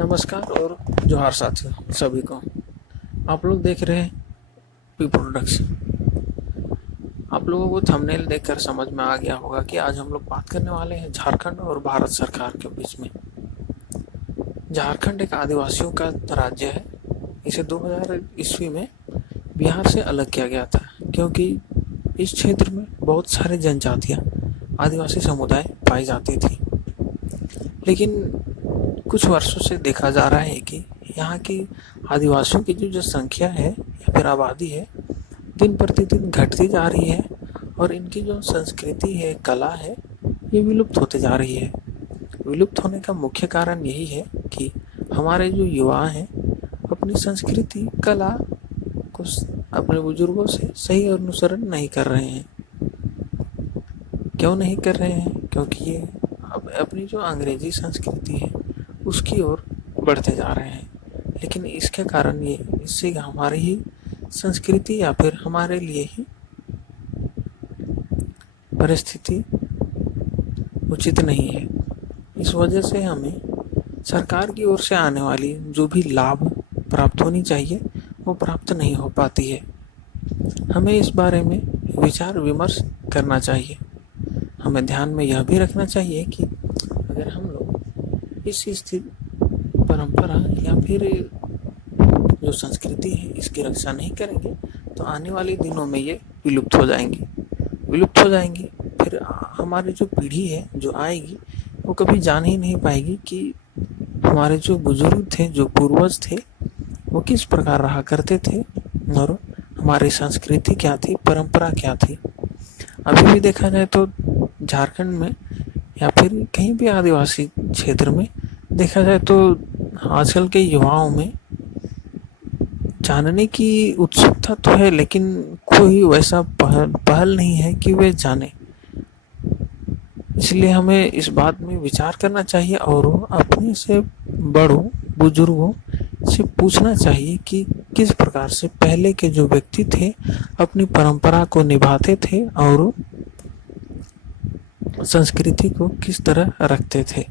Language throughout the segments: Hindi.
नमस्कार और जोहार साथियों सभी को। आप लोग देख रहे हैं पी प्रोडक्शन। आप लोगों को थंबनेल देखकर समझ में आ गया होगा कि आज हम लोग बात करने वाले हैं झारखंड और भारत सरकार के बीच में। झारखंड एक आदिवासियों का राज्य है। इसे 2000 ईस्वी में बिहार से अलग किया गया था, क्योंकि इस क्षेत्र में बहुत सारे जनजातियां आदिवासी समुदाय पाई जाती थी। लेकिन कुछ वर्षों से देखा जा रहा है कि यहाँ की आदिवासियों की जो संख्या है या फिर आबादी है, दिन प्रतिदिन घटती जा रही है और इनकी जो संस्कृति है, कला है, ये विलुप्त होते जा रही है। विलुप्त होने का मुख्य कारण यही है कि हमारे जो युवा हैं अपनी संस्कृति, कला को अपने बुजुर्गों से सही अनुसरण नहीं कर रहे हैं। क्यों नहीं कर रहे हैं? क्योंकि ये अपनी जो अंग्रेजी संस्कृति है उसकी ओर बढ़ते जा रहे हैं। लेकिन इसके कारण इससे हमारी ही संस्कृति या फिर हमारे लिए ही परिस्थिति उचित नहीं है। इस वजह से हमें सरकार की ओर से आने वाली जो भी लाभ प्राप्त होनी चाहिए वो प्राप्त नहीं हो पाती है। हमें इस बारे में विचार विमर्श करना चाहिए। हमें ध्यान में यह भी रखना चाहिए कि अगर हम लोग इस स्थिति, परंपरा या फिर जो संस्कृति है इसकी रक्षा नहीं करेंगे तो आने वाले दिनों में ये विलुप्त हो जाएंगी। फिर हमारी जो पीढ़ी है जो आएगी वो कभी जान ही नहीं पाएगी कि हमारे जो बुजुर्ग थे, जो पूर्वज थे, वो किस प्रकार रहा करते थे और हमारी संस्कृति क्या थी, परंपरा क्या थी। अभी भी देखा जाए तो झारखंड में या फिर कहीं भी आदिवासी क्षेत्र में देखा जाए तो आजकल के युवाओं में जानने की उत्सुकता तो है, लेकिन कोई वैसा पहल नहीं है कि वे जाने। इसलिए हमें इस बात में विचार करना चाहिए और अपने से बड़ों, बुजुर्गों से पूछना चाहिए कि किस प्रकार से पहले के जो व्यक्ति थे अपनी परंपरा को निभाते थे और संस्कृति को किस तरह रखते थे।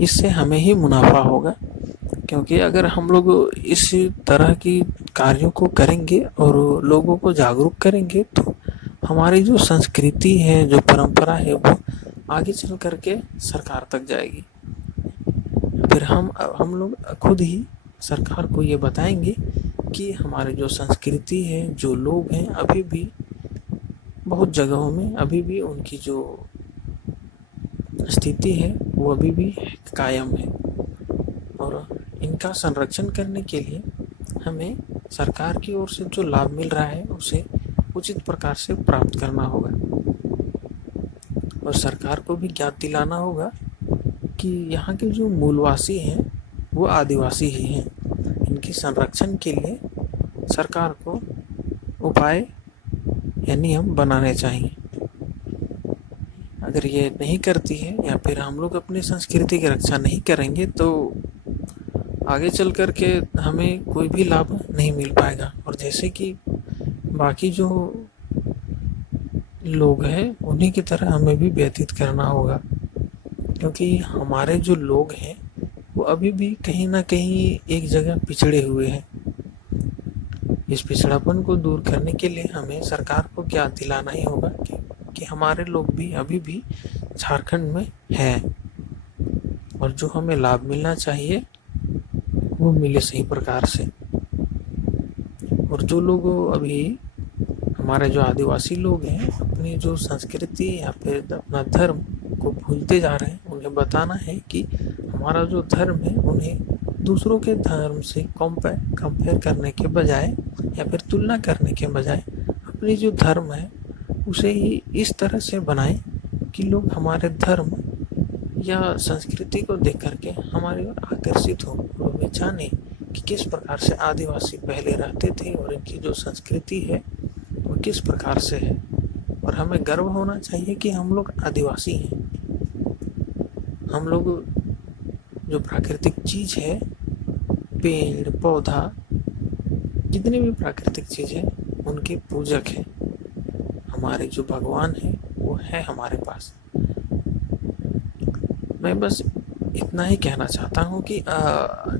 इससे हमें ही मुनाफा होगा, क्योंकि अगर हम लोग इस तरह की कार्यों को करेंगे और लोगों को जागरूक करेंगे तो हमारी जो संस्कृति है, जो परंपरा है, वो आगे चल करके सरकार तक जाएगी। फिर हम लोग खुद ही सरकार को ये बताएंगे कि हमारी जो संस्कृति है, जो लोग हैं, अभी भी बहुत जगहों में अभी भी उनकी जो स्थिति है वो अभी भी कायम है और इनका संरक्षण करने के लिए हमें सरकार की ओर से जो लाभ मिल रहा है उसे उचित प्रकार से प्राप्त करना होगा और सरकार को भी ज्ञात दिलाना होगा कि यहाँ के जो मूलवासी हैं वो आदिवासी ही हैं। इनकी संरक्षण के लिए सरकार को उपाय या नियम बनाने चाहिए। अगर ये नहीं करती है या फिर हम लोग अपनी संस्कृति की रक्षा नहीं करेंगे तो आगे चल कर के हमें कोई भी लाभ नहीं मिल पाएगा। और जैसे कि बाकी जो लोग हैं उन्हीं की तरह हमें भी व्यतीत करना होगा, क्योंकि हमारे जो लोग हैं वो अभी भी कहीं ना कहीं एक जगह पिछड़े हुए हैं। इस पिछड़ापन को दूर करने के लिए हमें सरकार को क्या दिलाना ही होगा कि हमारे लोग भी अभी भी झारखंड में हैं और जो हमें लाभ मिलना चाहिए वो मिले सही प्रकार से। और जो लोग अभी हमारे जो आदिवासी लोग हैं अपनी जो संस्कृति या फिर अपना धर्म को भूलते जा रहे हैं, उन्हें बताना है कि हमारा जो धर्म है उन्हें दूसरों के धर्म से कंपेयर करने के बजाय या फिर तुलना करने के बजाय अपनी जो धर्म है उसे ही इस तरह से बनाएं कि लोग हमारे धर्म या संस्कृति को देख करके हमारी ओर आकर्षित हो और वे जाने कि किस प्रकार से आदिवासी पहले रहते थे और इनकी जो संस्कृति है वो किस प्रकार से है। और हमें गर्व होना चाहिए कि हम लोग आदिवासी हैं। हम लोग जो प्राकृतिक चीज़ है, पेड़ पौधा, जितनी भी प्राकृतिक चीज़ है उनके पूजक हैं। हमारे जो भगवान है वो है हमारे पास। मैं बस इतना ही कहना चाहता हूँ कि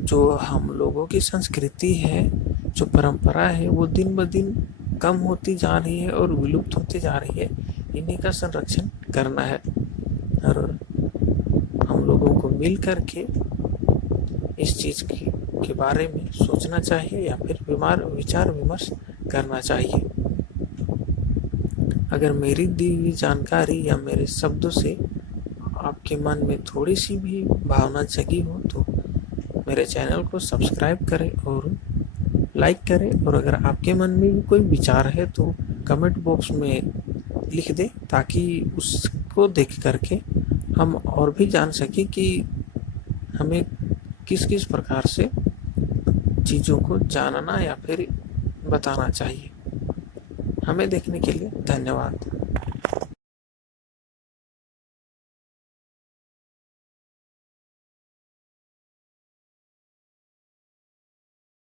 जो हम लोगों की संस्कृति है, जो परंपरा है, वो दिन ब दिन कम होती जा रही है और विलुप्त होती जा रही है। इन्हीं का संरक्षण करना है और हम लोगों को मिल कर के इस चीज़ के बारे में सोचना चाहिए या फिर विचार विमर्श करना चाहिए। अगर मेरी दी हुई जानकारी या मेरे शब्दों से आपके मन में थोड़ी सी भी भावना जगी हो तो मेरे चैनल को सब्सक्राइब करें और लाइक करें। और अगर आपके मन में भी कोई विचार है तो कमेंट बॉक्स में लिख दें, ताकि उसको देख करके हम और भी जान सकें कि हमें किस किस प्रकार से चीज़ों को जानना या फिर बताना चाहिए। हमें देखने के लिए धन्यवाद।